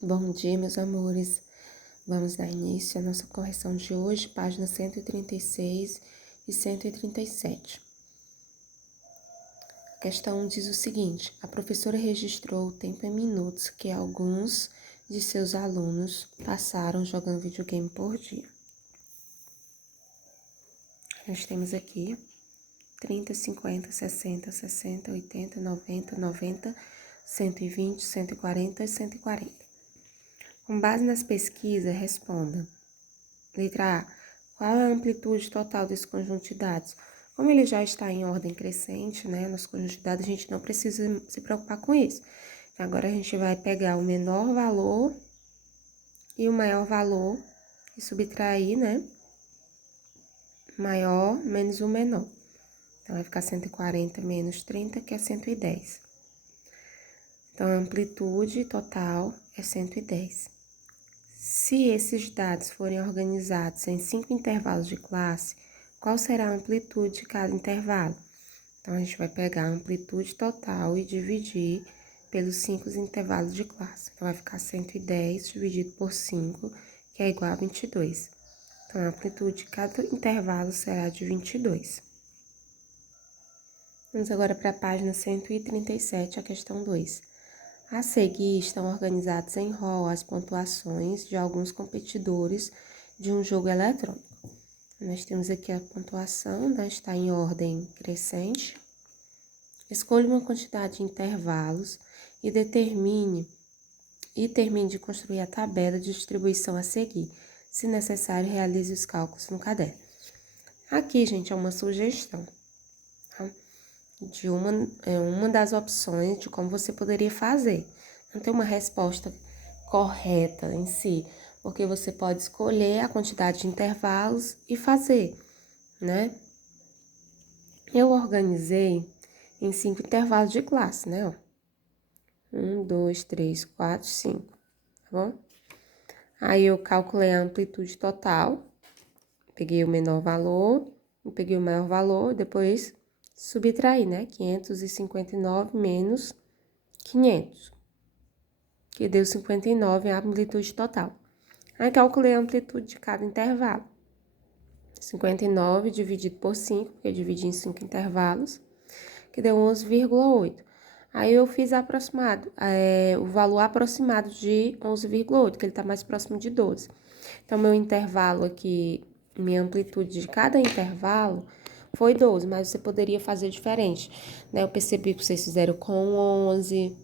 Bom dia, meus amores. Vamos dar início à nossa correção de hoje, páginas 136 e 137. A questão diz o seguinte: a professora registrou o tempo em minutos que alguns de seus alunos passaram jogando videogame por dia. Nós temos aqui 30, 50, 60, 60, 80, 90, 90, 120, 140 e 140. Com base nas pesquisas, responda. Letra A. Qual é a amplitude total desse conjunto de dados? Como ele já está em ordem crescente, né, nos conjuntos de dados, a gente não precisa se preocupar com isso. Então, agora a gente vai pegar o menor valor e o maior valor e subtrair, né, maior menos o menor. Então, vai ficar 140 menos 30, que é 110. Então, a amplitude total é 110. Se esses dados forem organizados em 5 intervalos de classe, qual será a amplitude de cada intervalo? Então, a gente vai pegar a amplitude total e dividir pelos 5 intervalos de classe. Então, vai ficar 110 dividido por 5, que é igual a 22. Então, a amplitude de cada intervalo será de 22. Vamos agora para a página 137, a questão 2. A seguir, estão organizados em rol as pontuações de alguns competidores de um jogo eletrônico. Nós temos aqui a pontuação, né, está em ordem crescente. Escolha uma quantidade de intervalos e termine de construir a tabela de distribuição a seguir. Se necessário, realize os cálculos no caderno. Aqui, gente, é uma sugestão, tá? De uma das opções de como você poderia fazer. Não tem uma resposta correta em si, porque você pode escolher a quantidade de intervalos e fazer, né? Eu organizei em 5 intervalos de classe, né? 1, 2, 3, 4, 5, tá bom? Aí eu calculei a amplitude total, peguei o menor valor, peguei o maior valor, depois subtrair, né? 559 menos 500, que deu 59 a amplitude total. Aí calculei a amplitude de cada intervalo. 59 dividido por 5, porque eu dividi em 5 intervalos, que deu 11,8. Aí eu fiz o valor aproximado de 11,8, que ele está mais próximo de 12. Então, meu intervalo aqui, minha amplitude de cada intervalo foi 12, mas você poderia fazer diferente, né? Eu percebi que vocês fizeram com 11,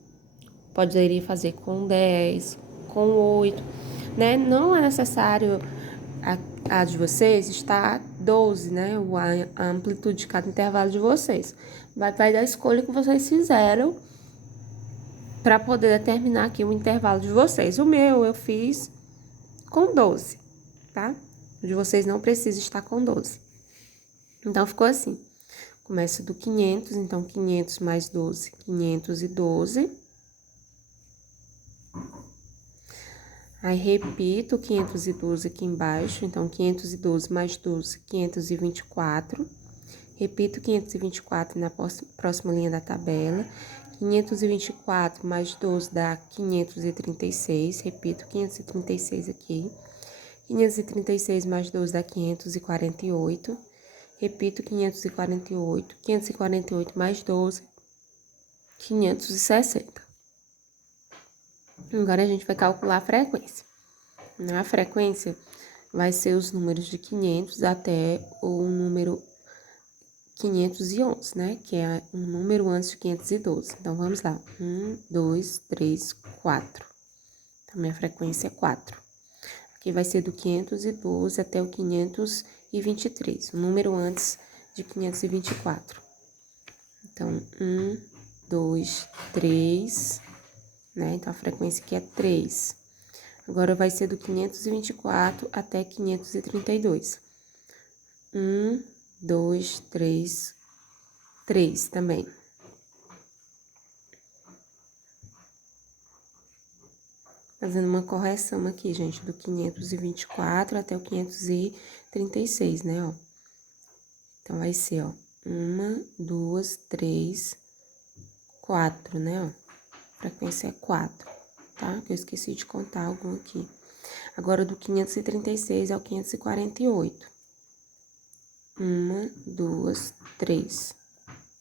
poderia fazer com 10, com 8, né? Não é necessário a de vocês está 12, né? A amplitude de cada intervalo de vocês. Vai da escolha que vocês fizeram para poder determinar aqui o intervalo de vocês. O meu eu fiz com 12, tá? O de vocês não precisa estar com 12. Então, ficou assim. Começa do 500, então 500 mais 12, 512. Aí, repito 512 aqui embaixo, então 512 mais 12, 524. Repito 524 na próxima linha da tabela. 524 mais 12 dá 536. Repito 536 aqui. 536 mais 12 dá 548. Repito 548. 548 mais 12, 560. Agora a gente vai calcular a frequência. A frequência vai ser os números de 500 até o número 511, né? Que é um número antes de 512. Então, vamos lá. 1, 2, 3, 4. Então, minha frequência é 4. Aqui vai ser do 512 até o 523, o número antes de 524. Então, 1, 2, 3, né? Então, a frequência aqui é 3. Agora, vai ser do 524 até 532. 1, 2, 3, 3 também. Fazendo uma correção aqui, gente, do 524 até o 536, né, ó. Então, vai ser, ó, 1, 2, 3, 4, né, ó. A frequência é 4. tá? Que eu esqueci de contar algum aqui. Agora, do 536 ao 548. 1, 2, 3.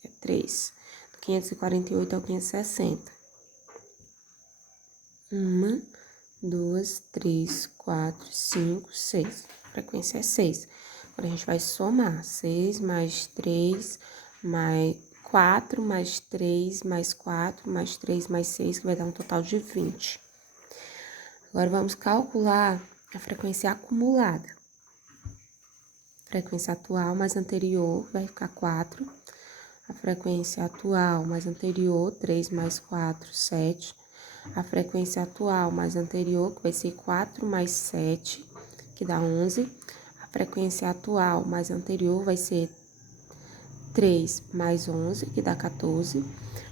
É 3. Do 548 ao 560. 1, 2, 3, 4, 5, 6. A frequência é 6. Agora, a gente vai somar 6 mais 3, mais 4, mais 3, mais 4, mais 3, mais 6, que vai dar um total de 20. Agora, vamos calcular a frequência acumulada. Frequência atual mais anterior vai ficar 4. A frequência atual mais anterior, 3 mais 4, 7. A frequência atual mais anterior, que vai ser 4 mais 7, que dá 11. A frequência atual mais anterior vai ser 3 mais 11, que dá 14.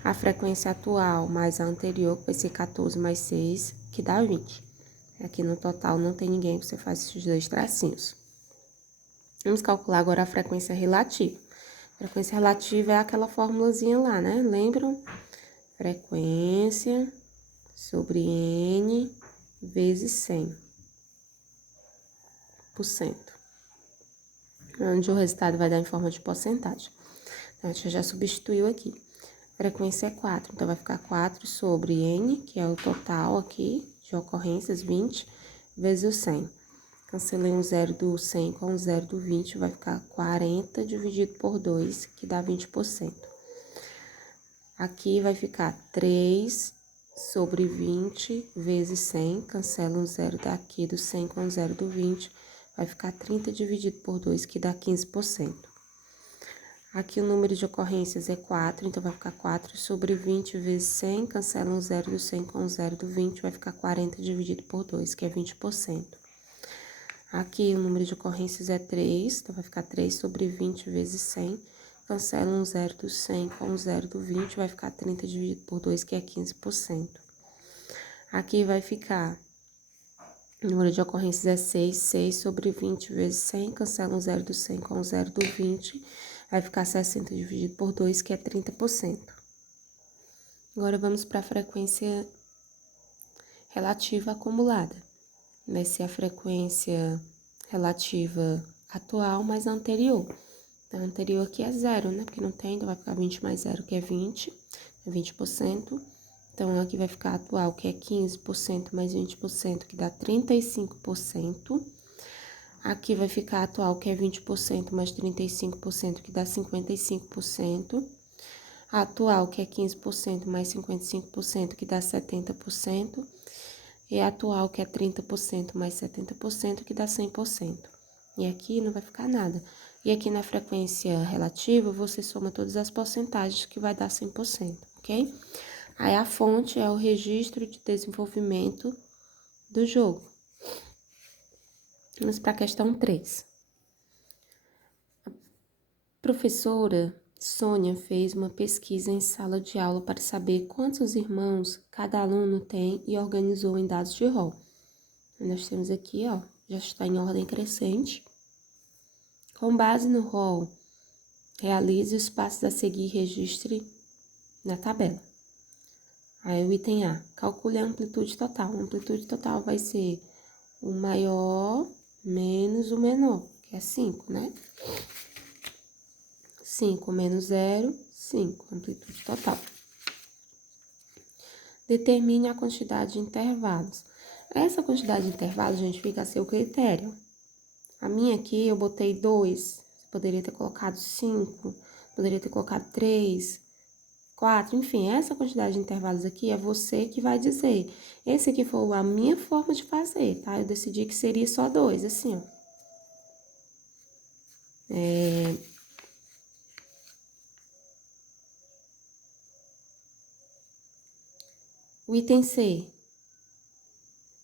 A frequência atual mais a anterior, que vai ser 14 mais 6, que dá 20. Aqui no total não tem ninguém, você faz esses dois tracinhos. Vamos calcular agora a frequência relativa. Frequência relativa é aquela formulazinha lá, né? Lembram? Frequência sobre N vezes 100%. Onde o resultado vai dar em forma de porcentagem. Então, a gente já substituiu aqui. Frequência é 4, então vai ficar 4 sobre N, que é o total aqui de ocorrências, 20, vezes o 100. Cancelei um zero do 100 com um zero do 20, vai ficar 40 dividido por 2, que dá 20%. Aqui vai ficar 3 sobre 20 vezes 100, cancela um zero daqui do 100 com um zero do 20, vai ficar 30 dividido por 2, que dá 15%. Aqui o número de ocorrências é 4, então vai ficar 4 sobre 20 vezes 100, cancela um zero do 100 com um zero do 20, vai ficar 40 dividido por 2, que é 20%. Aqui o número de ocorrências é 3, então vai ficar 3 sobre 20 vezes 100, cancela um zero do 100 com um zero do 20, vai ficar 30 dividido por 2, que é 15%. Aqui vai ficar, o número de ocorrências é 6, 6 sobre 20 vezes 100, cancela um zero do 100 com um zero do 20, vai ficar 60 dividido por 2, que é 30%. Agora, vamos para a frequência relativa acumulada. Vai ser a frequência relativa atual mais a anterior. Então, a anterior aqui é 0, né? Porque não tem, então vai ficar 20 mais 0, que é 20, é 20%. Então, aqui vai ficar atual, que é 15% mais 20%, que dá 35%. Aqui vai ficar atual, que é 20% mais 35%, que dá 55%. Atual, que é 15% mais 55%, que dá 70%. E atual, que é 30% mais 70%, que dá 100%. E aqui não vai ficar nada. E aqui na frequência relativa, você soma todas as porcentagens, que vai dar 100%, ok? Aí a fonte é o registro de desenvolvimento do jogo. Vamos para a questão 3. A professora Sônia fez uma pesquisa em sala de aula para saber quantos irmãos cada aluno tem e organizou em dados de rol. Nós temos aqui, ó, já está em ordem crescente. Com base no rol, realize os passos a seguir e registre na tabela. Aí o item A, calcule a amplitude total. A amplitude total vai ser o maior menos o menor, que é 5, né? 5 menos 0, 5, amplitude total. Determine a quantidade de intervalos. Essa quantidade de intervalos, gente, fica a seu critério. A minha aqui, eu botei 2, você poderia ter colocado 5, poderia ter colocado 3, 4, enfim, essa quantidade de intervalos aqui é você que vai dizer. Esse aqui foi a minha forma de fazer, tá? Eu decidi que seria só 2, assim, ó. O item C.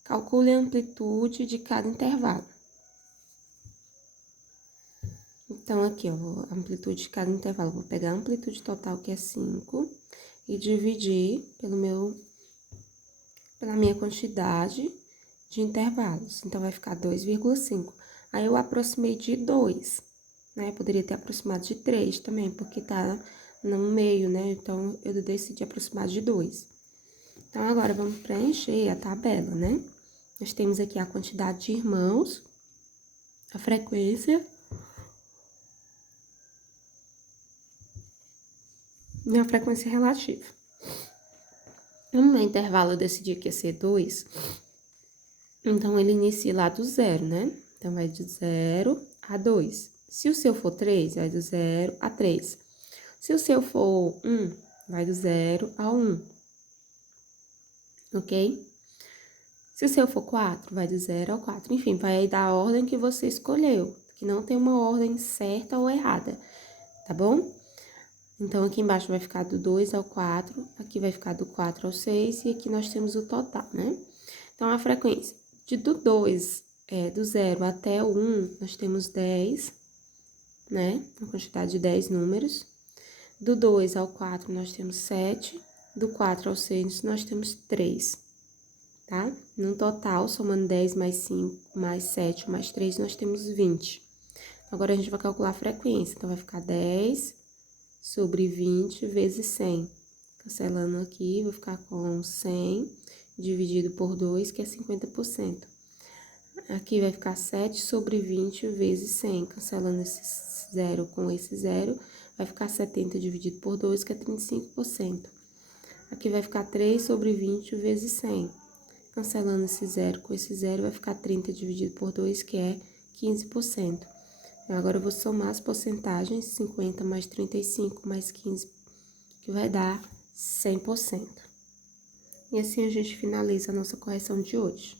Calcule a amplitude de cada intervalo. Então, aqui, ó, a amplitude de cada intervalo. Vou pegar a amplitude total, que é 5, e dividir pela minha quantidade de intervalos. Então, vai ficar 2,5. Aí, eu aproximei de 2, né? Poderia ter aproximado de 3 também, porque tá no meio, né? Então, eu decidi aproximar de 2. Então, agora vamos preencher a tabela, né? Nós temos aqui a quantidade de irmãos, a frequência e a frequência relativa. No intervalo eu decidi que ia ser 2, então ele inicia lá do 0, né? Então, vai de 0 a 2. Se o seu for 3, vai do 0 a 3. Se o seu for 1, vai do 0 a 1. Ok? Se o seu for 4, vai do 0 ao 4. Enfim, vai aí da ordem que você escolheu, que não tem uma ordem certa ou errada, tá bom? Então, aqui embaixo vai ficar do 2 ao 4, aqui vai ficar do 4 ao 6, e aqui nós temos o total, né? Então, a frequência do 2, do 0 até o 1, nós temos 10, né? Uma quantidade de 10 números. Do 2 ao 4, nós temos 7. Do 4 ao 6, nós temos 3, tá? No total, somando 10 mais 5, mais 7, mais 3, nós temos 20. Agora, a gente vai calcular a frequência. Então, vai ficar 10 sobre 20 vezes 100. Cancelando aqui, vou ficar com 100 dividido por 2, que é 50%. Aqui vai ficar 7 sobre 20 vezes 100. Cancelando esse 0 com esse 0, vai ficar 70 dividido por 2, que é 35%. Aqui vai ficar 3 sobre 20 vezes 100. Cancelando esse 0 com esse 0, vai ficar 30 dividido por 2, que é 15%. Agora, eu vou somar as porcentagens, 50 mais 35 mais 15, que vai dar 100%. E assim a gente finaliza a nossa correção de hoje.